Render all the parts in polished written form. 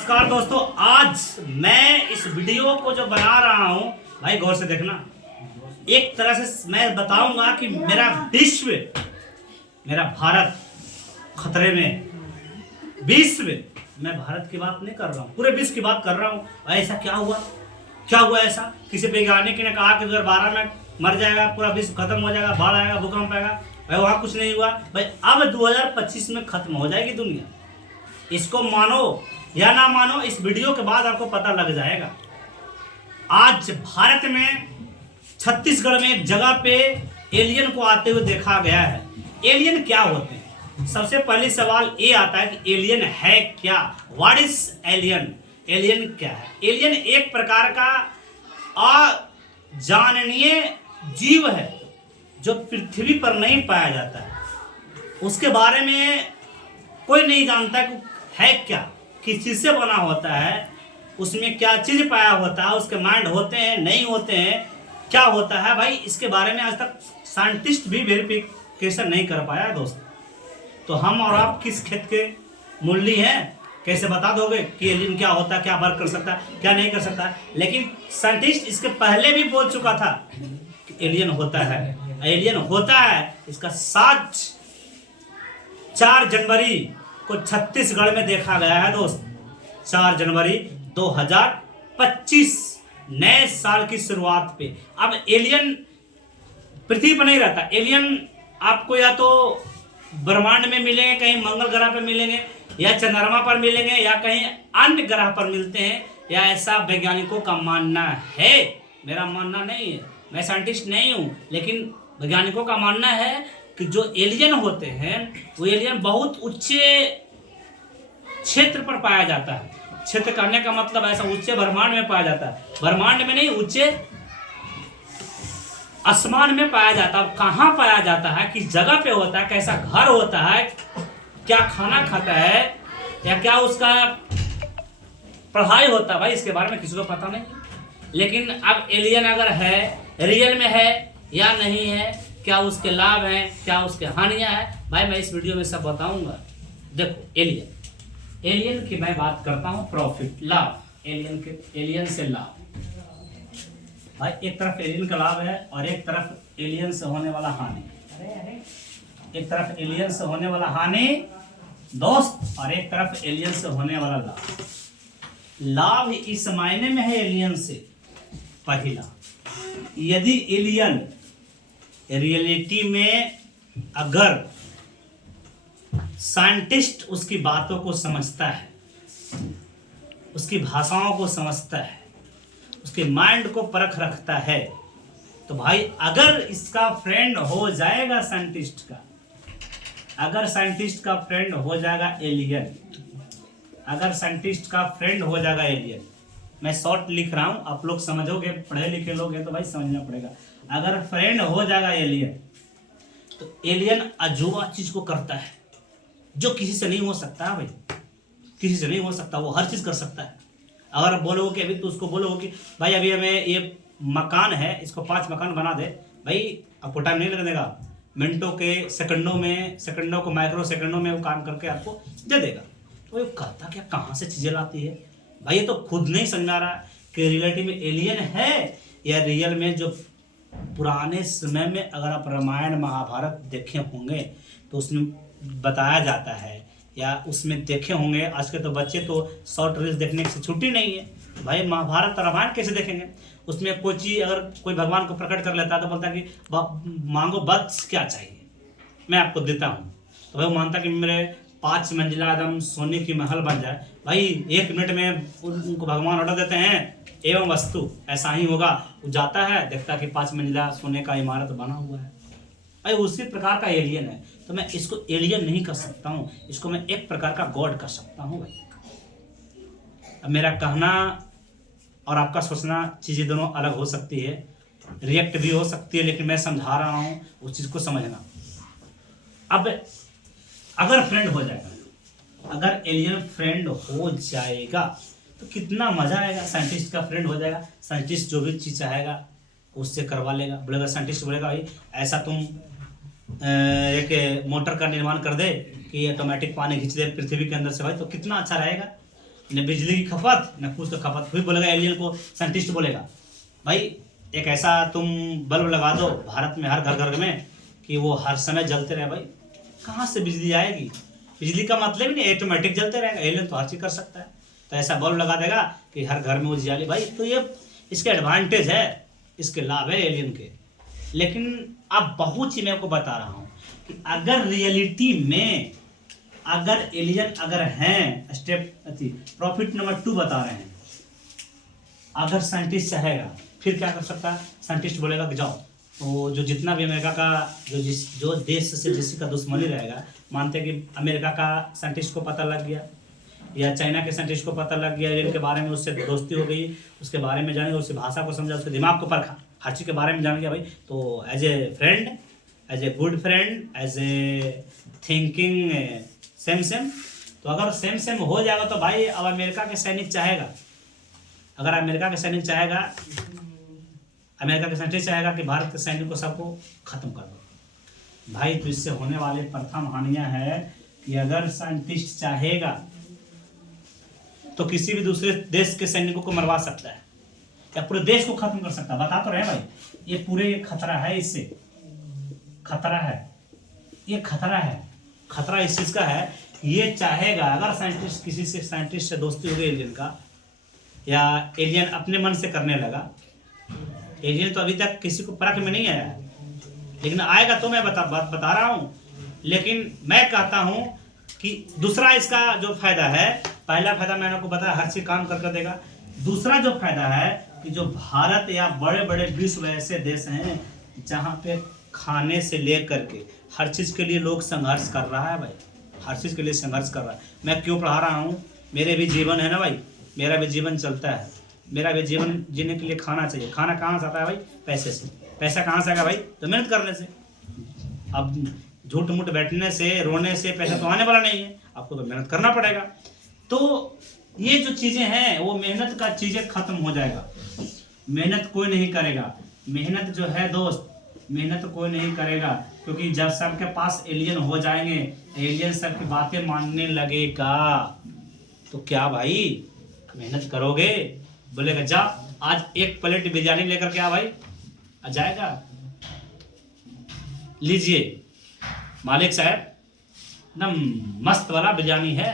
नमस्कार दोस्तों, आज मैं इस वीडियो को जो बना रहा हूं, भाई गौर से देखना। एक तरह से मैं बताऊंगा कि मेरा विश्व, मेरा भारत खतरे में। विश्व, मैं भारत की बात नहीं कर रहा हूं, पूरे विश्व की बात कर रहा हूं। ऐसा क्या हुआ, क्या हुआ ऐसा? किसी वैज्ञानिक ने कहा कि 2012 में मर जाएगा, पूरा विश्व खत्म हो जाएगा, बाढ़ आएगा, भूकंप आएगा। भाई वहां कुछ नहीं हुआ। भाई अब 2025 में खत्म हो जाएगी दुनिया। इसको मानो या ना मानो, इस वीडियो के बाद आपको पता लग जाएगा। आज भारत में छत्तीसगढ़ में एक जगह पे एलियन को आते हुए देखा गया है। एलियन क्या होते हैं? सबसे पहले सवाल ये आता है कि एलियन है क्या? What is alien? एलियन क्या है? एलियन एक प्रकार का अजाननीय जीव है जो पृथ्वी पर नहीं पाया जाता है। उसके बारे में कोई नहीं जानता कि है क्या, किस चीज से बना होता है, उसमें क्या चीज पाया होता है, उसके माइंड होते हैं नहीं होते हैं, क्या होता है। भाई इसके बारे में आज तक साइंटिस्ट भी वेरिफिकेशन नहीं कर पाया है दोस्त। तो हम और आप किस खेत के मूल्य हैं? कैसे बता दोगे कि एलियन क्या होता है, क्या वर्क कर सकता है, क्या नहीं कर सकता है? लेकिन साइंटिस्ट इसके पहले भी बोल चुका था कि एलियन होता है, एलियन होता है। इसका 4 जनवरी को छत्तीसगढ़ में देखा गया है दोस्त। 4 जनवरी 2025 नए साल की शुरुआत पे। अब एलियन पृथ्वी पर नहीं रहता। एलियन आपको या तो ब्रह्मांड में मिलेंगे, कहीं मंगल ग्रह पर मिलेंगे, या चंद्रमा पर मिलेंगे, या कहीं अन्य ग्रह पर मिलते हैं, या ऐसा वैज्ञानिकों का मानना है। मेरा मानना नहीं है, मैं साइंटिस्ट नहीं हूं, लेकिन वैज्ञानिकों का मानना है कि जो एलियन होते हैं वो एलियन बहुत ऊंचे क्षेत्र पर पाया जाता है। क्षेत्र कहने का मतलब ऐसा ऊंचे ब्रह्मांड में पाया जाता है, ब्रह्मांड में नहीं, ऊंचे आसमान में पाया जाता है। कहाँ पाया जाता है, किस जगह पे होता है, कैसा घर होता है, क्या खाना खाता है, या क्या उसका पढ़ाई होता है, भाई इसके बारे में किसी को पता नहीं। लेकिन अब एलियन अगर है, रियल में है या नहीं है, क्या उसके लाभ हैं, क्या उसके हानियां हैं, भाई मैं इस वीडियो में सब बताऊंगा। देखो एलियन की मैं बात करता हूं, प्रॉफिट, लाभ। एलियन से लाभ। भाई एक तरफ एलियन का लाभ है और एक तरफ एलियन से होने वाला हानि। एक तरफ एलियन से होने वाला हानि दोस्त, और एक तरफ एलियन से होने वाला लाभ। लाभ इस मायने में है एलियन से, पहला, यदि एलियन रियलिटी में अगर साइंटिस्ट उसकी बातों को समझता है, उसकी भाषाओं को समझता है, उसके माइंड को परख रखता है, तो भाई अगर इसका फ्रेंड हो जाएगा साइंटिस्ट का, अगर साइंटिस्ट का फ्रेंड हो जाएगा एलियन, अगर साइंटिस्ट का फ्रेंड हो जाएगा एलियन, मैं शॉर्ट लिख रहा हूं, आप लोग समझोगे, पढ़े लिखे लोग हैं तो भाई समझना पड़ेगा। अगर फ्रेंड हो जाएगा एलियन, तो एलियन अजूबा चीज को करता है जो किसी से नहीं हो सकता है। भाई किसी से नहीं हो सकता, वो हर चीज कर सकता है। अगर आप बोलोगे कि अभी तो उसको बोलोगे कि भाई अभी हमें ये मकान है, इसको 5 मकान बना दे, भाई आपको टाइम नहीं लगेगा, मिनटों के सेकंडों को माइक्रो सेकंडों में वो काम करके आपको दे देगा। तो ये करता क्या, कहाँ से चीजें लाती है? भाई ये तो खुद नहीं समझ में आ रहा कि रियलिटी में एलियन है या रियल में। जो पुराने समय में अगर आप रामायण महाभारत देखे होंगे तो उसमें बताया जाता है, या उसमें देखे होंगे। आज के तो बच्चे तो शॉर्ट रील्स देखने से छुट्टी नहीं है। भाई महाभारत और रामायण कैसे देखेंगे? उसमें कोई चीज़ अगर कोई भगवान को प्रकट कर लेता है तो बोलता है कि मांगो बस क्या चाहिए, मैं आपको देता हूँ। तो भाई वो मानता कि मेरे 5 मंजिला एकदम सोने की महल बन जाए। भाई 1 मिनट में उनको भगवान ऑर्डर देते हैं, एवं वस्तु ऐसा ही होगा। वो जाता है, देखता कि 5 मंजिला सोने का इमारत बना हुआ है। भाई उसी प्रकार का एलियन है। तो मैं इसको एलियन नहीं कर सकता हूँ, इसको मैं एक प्रकार का गॉड कर सकता हूँ। भाई अब मेरा कहना और आपका सोचना चीज़ें दोनों अलग हो सकती है, रिएक्ट भी हो सकती है, लेकिन मैं समझा रहा हूँ उस चीज़ को समझना। अब अगर फ्रेंड हो जाएगा, अगर एलियन फ्रेंड हो जाएगा तो कितना मजा आएगा। साइंटिस्ट का फ्रेंड हो जाएगा, साइंटिस्ट जो भी चीज़ चाहेगा उससे करवा लेगा। बोलेगा साइंटिस्ट बोलेगा भाई ऐसा तुम एक मोटर का निर्माण कर दे कि ऑटोमेटिक पानी खींच दे पृथ्वी के अंदर से, भाई तो कितना अच्छा रहेगा। न बिजली की खपत न कुछ तो खपत। फिर बोलेगा एलियन को साइंटिस्ट बोलेगा भाई एक ऐसा तुम बल्ब लगा दो भारत में हर घर घर में कि वो हर समय जलते रहे। भाई कहाँ से बिजली आएगी? बिजली का मतलब ही नहीं ऑटोमेटिक जलते रहेगा। एलियन तो हर चीज़ कर सकता है, तो ऐसा बल्ब लगा देगा कि हर घर में उजियाली। भाई तो ये इसके एडवांटेज है, इसके लाभ है एलियन के। लेकिन अब बहुत चीज मैं आपको बता रहा हूँ कि अगर रियलिटी में अगर एलियन अगर हैं, स्टेप प्रॉफिट नंबर 2 बता रहे हैं। अगर साइंटिस्ट चाहेगा फिर क्या कर सकता है? साइंटिस्ट बोलेगा कि जाओ तो जो जितना भी अमेरिका का जो देश से जिसी का दुश्मनी रहेगा, मानते हैं कि अमेरिका का साइंटिस्ट को पता लग गया या चाइना के साइंटिस्ट को पता लग गया एलियन के बारे में, उससे दोस्ती हो गई, उसके बारे में जाने, उसकी भाषा को समझा, उसके दिमाग को परखा, हर चीज़ के बारे में जान गया भाई, तो as a friend, as a good friend, as a thinking same. तो अगर सेम हो जाएगा तो भाई अब अमेरिका के सैनिक चाहेगा, अगर अमेरिका के सैनिक चाहेगा, अमेरिका के साइंटिस्ट चाहेगा कि भारत के सैनिक को सबको खत्म कर दो भाई, तो इससे होने वाले प्रथम हानियां है कि अगर साइंटिस्ट चाहेगा तो किसी भी दूसरे देश के सैनिकों को मरवा सकता है या पूरे देश को खत्म कर सकता है। बता तो रहे भाई, ये पूरे खतरा है, इससे खतरा है, ये खतरा है। खतरा इस चीज का है, ये चाहेगा अगर साइंटिस्ट किसी से साइंटिस्ट से दोस्ती हो गई एलियन का, या एलियन अपने मन से करने लगा। एलियन तो अभी तक किसी को परख में नहीं आया है, लेकिन आएगा तो मैं बता रहा हूँ। लेकिन मैं कहता हूँ कि दूसरा इसका जो फायदा है, पहला फायदा मैंने आपको बताया हर चीज काम करके देगा। दूसरा जो फायदा है कि जो भारत या बड़े बड़े विश्व ऐसे देश हैं जहाँ पे खाने से लेकर के हर चीज के लिए लोग संघर्ष कर रहा है भाई, हर चीज के लिए संघर्ष कर रहा है। मैं क्यों पढ़ा रहा हूँ? मेरे भी जीवन है ना भाई, मेरा भी जीवन चलता है, मेरा भी जीवन जीने के लिए खाना चाहिए। खाना कहाँ से आता है भाई? पैसे से। पैसा कहाँ से आएगा भाई? तो मेहनत करने से। अब झूठ मूठ बैठने से, रोने से पैसा तो आने वाला नहीं है, आपको तो मेहनत करना पड़ेगा। तो ये जो चीजें हैं वो मेहनत का चीजें खत्म हो जाएगा। मेहनत कोई नहीं करेगा, मेहनत जो है दोस्त, मेहनत कोई नहीं करेगा, क्योंकि जब सबके पास एलियन हो जाएंगे, एलियन सबकी बातें मानने लगेगा, तो क्या भाई मेहनत करोगे? बोलेगा जा आज एक प्लेट बिरयानी लेकर के आ भाई, आ जाएगा, लीजिए मालिक साहब ना मस्त वाला बिरयानी है,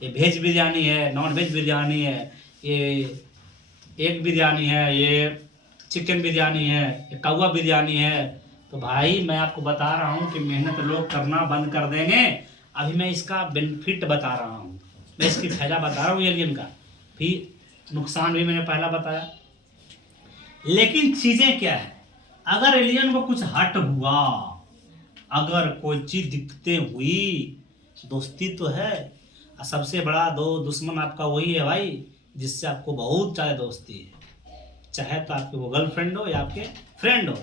ये वेज बिरयानी है, नॉन वेज बिरयानी है, ये एग बिरयानी है, ये चिकन बिरयानी है, ये कौवा बिरयानी है। तो भाई मैं आपको बता रहा हूँ कि मेहनत लोग करना बंद कर देंगे। अभी मैं इसका बेनिफिट बता रहा हूँ, मैं इसकी फायदा बता रहा हूँ एलियन का, फिर नुकसान भी मैंने पहला बताया। लेकिन चीजें क्या है, अगर एलियन को कुछ हट हुआ, अगर कोई चीज दिखते हुई, दोस्ती तो है, सबसे बड़ा दुश्मन आपका वही है भाई जिससे आपको बहुत ज्यादा दोस्ती है, चाहे तो आपके वो गर्लफ्रेंड हो या आपके फ्रेंड हो।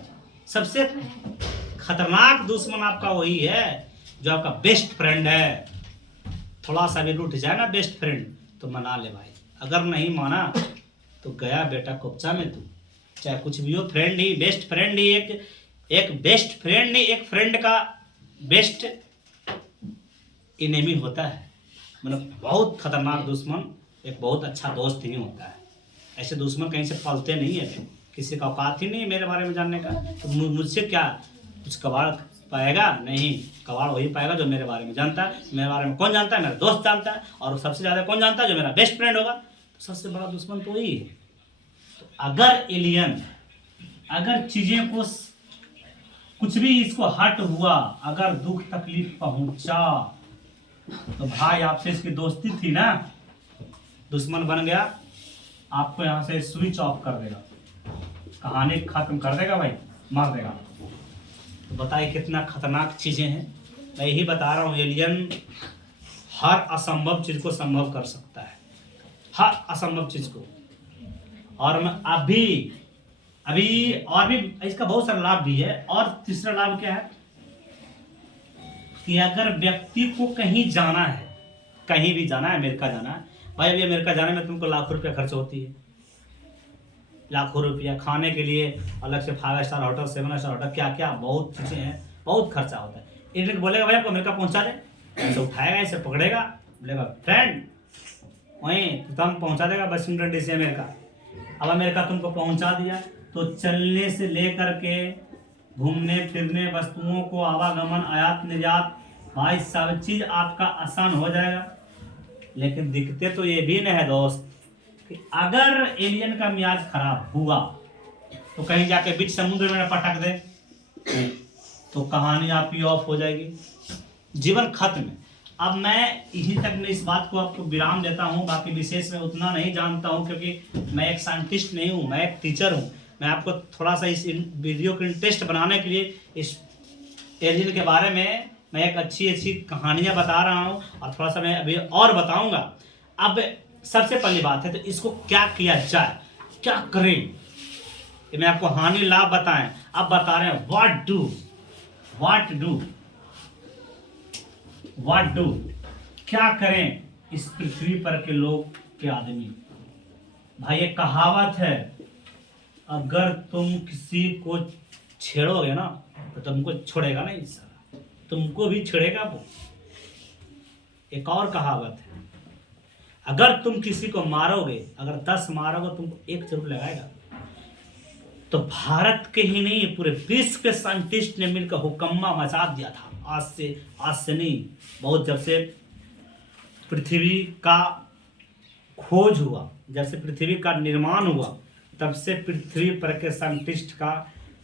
सबसे खतरनाक दुश्मन आपका वही है जो आपका बेस्ट फ्रेंड है। थोड़ा सा भी रूठ जाए ना बेस्ट फ्रेंड तो मना ले भाई, अगर नहीं माना तो गया बेटा कोपचा में तू, चाहे कुछ भी हो। फ्रेंड ही, बेस्ट फ्रेंड ही, एक बेस्ट फ्रेंड नहीं, एक फ्रेंड का बेस्ट इनेमी होता है। मतलब बहुत खतरनाक दुश्मन एक बहुत अच्छा दोस्त ही होता है। ऐसे दुश्मन कहीं से पलते नहीं है, किसी का औकात ही नहीं है मेरे बारे में जानने का। तो मुझसे क्या कुछ कबाड़ पाएगा? नहीं, कबाड़ वही पाएगा जो मेरे बारे में जानता है। मेरे बारे में कौन जानता है? मेरा दोस्त जानता है। और सबसे ज़्यादा कौन जानता है? जो मेरा बेस्ट फ्रेंड होगा। तो सबसे बड़ा दुश्मन तो वही है। तो अगर एलियन, अगर चीज़ें को कुछ भी इसको हट हुआ, अगर दुख तकलीफ पहुंचा, तो भाई आपसे इसकी दोस्ती थी ना, दुश्मन बन गया, आपको यहाँ से स्विच ऑफ कर देगा, कहानी खत्म कर देगा भाई, मार देगा। तो बताइए कितना खतरनाक चीजें हैं। मैं यही बता रहा हूँ, एलियन हर असंभव चीज को संभव कर सकता है, हर असंभव चीज को। और मैं अभी और भी इसका बहुत सारा लाभ भी है। और तीसरा लाभ क्या है कि अगर व्यक्ति को कहीं जाना है, कहीं भी जाना है, अमेरिका जाना है भाई, अभी अमेरिका जाने में तुमको लाखों रुपया खर्च होती है, लाखों रुपया खाने के लिए अलग से 5 स्टार होटल, 7 स्टार होटल, क्या क्या बहुत चीज़ें हैं, बहुत खर्चा होता है। इंडियन बोलेगा भाई आपको अमेरिका पहुंचा दे, ऐसे उठाएगा, ऐसे पकड़ेगा, बोलेगा फ्रेंड वहीं तो तुम पहुंचा देगा वाशिंगटन डीसी अमेरिका। अब अमेरिका तुमको पहुंचा दिया तो चलने से लेकर के घूमने फिरने, वस्तुओं को आवागमन, आयात निर्यात, भाई सब चीज आपका आसान हो जाएगा। लेकिन दिक्कतें तो ये भी न है दोस्त कि अगर एलियन का मियाज खराब हुआ तो कहीं जाके बीच समुद्र में पटक दे तो कहानी आपकी ऑफ हो जाएगी, जीवन खत्म। अब मैं यहीं तक मैं इस बात को आपको विराम देता हूँ, बाकी विशेष में उतना नहीं जानता हूँ क्योंकि मैं एक साइंटिस्ट नहीं हूँ, मैं एक टीचर हूँ। मैं आपको थोड़ा सा इस वीडियो को इंटरेस्ट बनाने के लिए इस एलियन के बारे में मैं एक अच्छी अच्छी कहानियाँ बता रहा हूँ और थोड़ा सा मैं अभी और बताऊँगा। अब सबसे पहली बात है तो इसको क्या किया जाए, क्या करें, ये मैं आपको हानि लाभ बताएं। अब बता रहे हैं व्हाट डू क्या करें इस पृथ्वी पर के लोग के आदमी। भाई एक कहावत है, अगर तुम किसी को छेड़ोगे ना तो तुमको छोड़ेगा नहीं, सारा तुमको भी छेड़ेगा वो। एक और कहावत है, अगर तुम किसी को मारोगे, अगर 10 मारोगे तुमको एक जरूर लगाएगा। तो भारत के ही नहीं पूरे विश्व के साइंटिस्ट ने मिलकर हुक्कम्मा मचा दिया था। आज से नहीं, बहुत जब से पृथ्वी का खोज हुआ, जब से पृथ्वी का निर्माण हुआ, तब से पृथ्वी पर के साइंटिस्ट का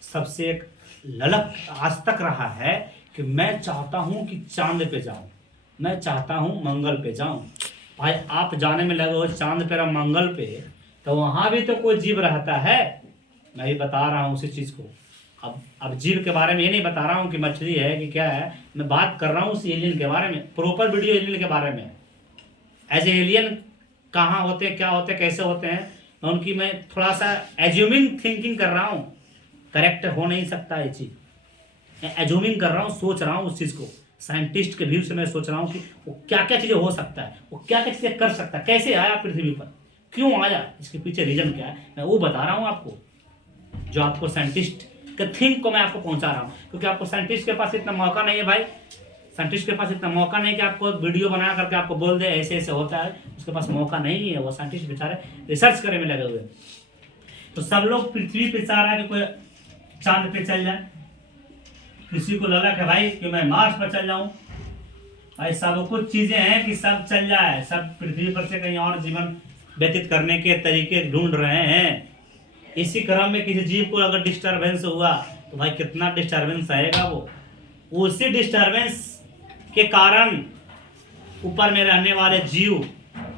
सबसे एक ललक आज तक रहा है कि मैं चाहता हूं कि चांद पे जाऊं, मैं चाहता हूं मंगल पे जाऊं। भाई आप जाने में लगे हो चांद पे और मंगल पे, तो वहां भी तो कोई जीव रहता है। मैं भी बता रहा हूँ उसी चीज को। अब जीव के बारे में ये नहीं बता रहा हूँ कि मछली है कि क्या है, मैं बात कर रहा हूँ उस एलियन के बारे में, प्रॉपर वीडियो एलियन के बारे में। एज ए एलियन कहाँ होते हैं, क्या होते हैं, कैसे होते हैं, मैं उनकी मैं थोड़ा सा एज्यूमिंग थिंकिंग कर रहा हूँ। करेक्ट हो नहीं सकता ये चीज, एज्यूमिंग कर रहा हूँ, सोच रहा हूँ उस चीज को। साइंटिस्ट के व्यू से मैं सोच रहा हूँ कि वो क्या क्या चीजें हो सकता है, वो क्या क्या चीजें कर सकता है, कैसे आया पृथ्वी पर, क्यों आया, इसके पीछे रीजन क्या है, मैं वो बता रहा हूँ आपको। जो आपको साइंटिस्ट के थिंक को मैं आपको पहुंचा रहा हूँ, क्योंकि आपको साइंटिस्ट के पास इतना मौका नहीं है भाई, साइंटिस्ट के पास इतना मौका नहीं कि आपको वीडियो बना करके आपको बोल दे ऐसे ऐसे होता है, उसके पास मौका नहीं है। वो साइंटिस्ट बेचारे रिसर्च करने में लगे हुए। तो सब लोग पृथ्वी पे चाह रहा है कि कोई चांद पे चल जाए, किसी को लगा कि भाई कि मैं मार्स पर चल जाऊं। भाई सब कुछ चीजें हैं कि सब चल जाए, सब पृथ्वी पर से कहीं और जीवन व्यतीत करने के तरीके ढूंढ रहे हैं। इसी क्रम में किसी जीव को अगर डिस्टरबेंस हुआ तो भाई कितना डिस्टरबेंस आएगा, वो उसी डिस्टरबेंस के कारण ऊपर में रहने वाले जीव,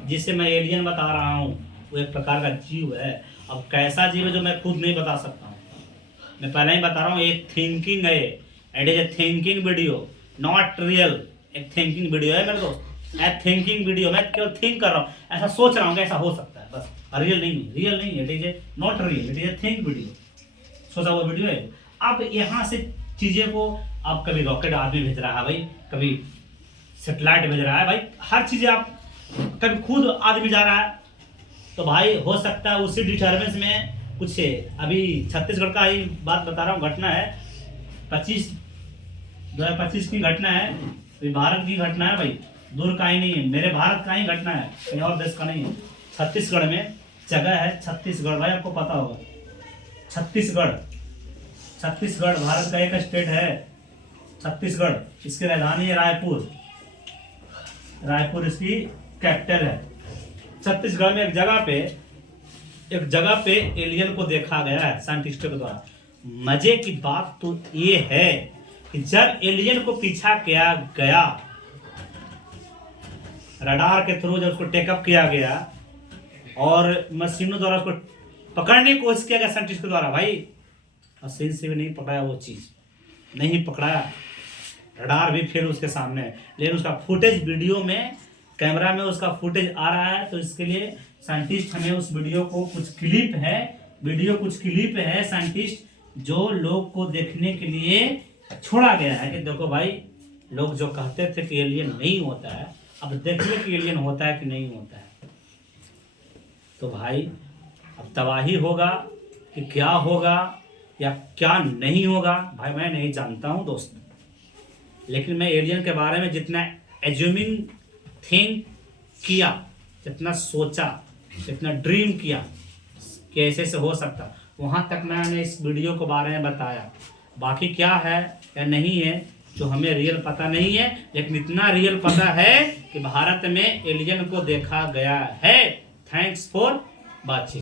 जिसे मैं एलियन बता रहा हूँ, वो एक प्रकार का जीव है। अब कैसा जीव है जो मैं खुद नहीं बता सकता हूँ, मैं पहले ही बता रहा हूँ। एक थिंकिंग है, it is a thinking video, not real. एक थिंकिंग वीडियो है मेरे दोस्त, ए थिंकिंग वीडियो। मैं केवल थिंक कर रहा हूँ, ऐसा सोच रहा हूँ कि ऐसा हो सकता है, बस। रियल नहीं, it is a not real, it is a think video, सोचा हुआ वीडियो है। अब यहाँ से चीजें को, अब कभी रॉकेट आदमी भेज रहा है भाई, कभी सेटेलाइट भेज रहा है भाई, हर चीजें आप, कभी खुद आदमी जा रहा है। तो भाई हो सकता है उसी डिटर्बेंस में कुछ है। अभी छत्तीसगढ़ का ही बात बता रहा हूँ, घटना है 2025 की घटना है, तो भारत की घटना है भाई, दूर का ही नहीं है, मेरे भारत का ही घटना है, कहीं और देश का नहीं है। छत्तीसगढ़ में जगह है, छत्तीसगढ़, भाई आपको पता होगा छत्तीसगढ़ भारत का एक स्टेट है छत्तीसगढ़। इसकी राजधानी है रायपुर इसकी कैपिटल है। छत्तीसगढ़ में एक जगह पे एलियन को देखा गया है साइंटिस्टों के द्वारा। मजे की बात तो ये है कि जब एलियन को पीछा किया गया, रडार के थ्रू जब उसको टेकअप किया गया और मशीनों द्वारा उसको पकड़ने की कोशिश किया गया साइंटिस्ट के द्वारा, भाई मशीन से भी नहीं पकड़ाया, वो चीज नहीं पकड़ाया, रडार भी फिर उसके सामने है। लेकिन उसका फुटेज वीडियो में, कैमरा में उसका फुटेज आ रहा है। तो इसके लिए साइंटिस्ट हमें उस वीडियो को कुछ क्लिप है साइंटिस्ट जो लोग को देखने के लिए छोड़ा गया है कि देखो भाई, लोग जो कहते थे कि एलियन नहीं होता है, अब देख लो कि एलियन होता है कि नहीं होता है। तो भाई अब तबाही होगा कि क्या होगा या क्या नहीं होगा, भाई मैं नहीं जानता हूँ दोस्त। लेकिन मैं एलियन के बारे में जितना एज्यूमिंग थिंक किया जितना सोचा, जितना ड्रीम किया कि ऐसे से हो सकता, वहाँ तक मैंने इस वीडियो के बारे में बताया। बाकी क्या है या नहीं है जो हमें रियल पता नहीं है, लेकिन इतना रियल पता है कि भारत में एलियन को देखा गया है। Thanks for watching.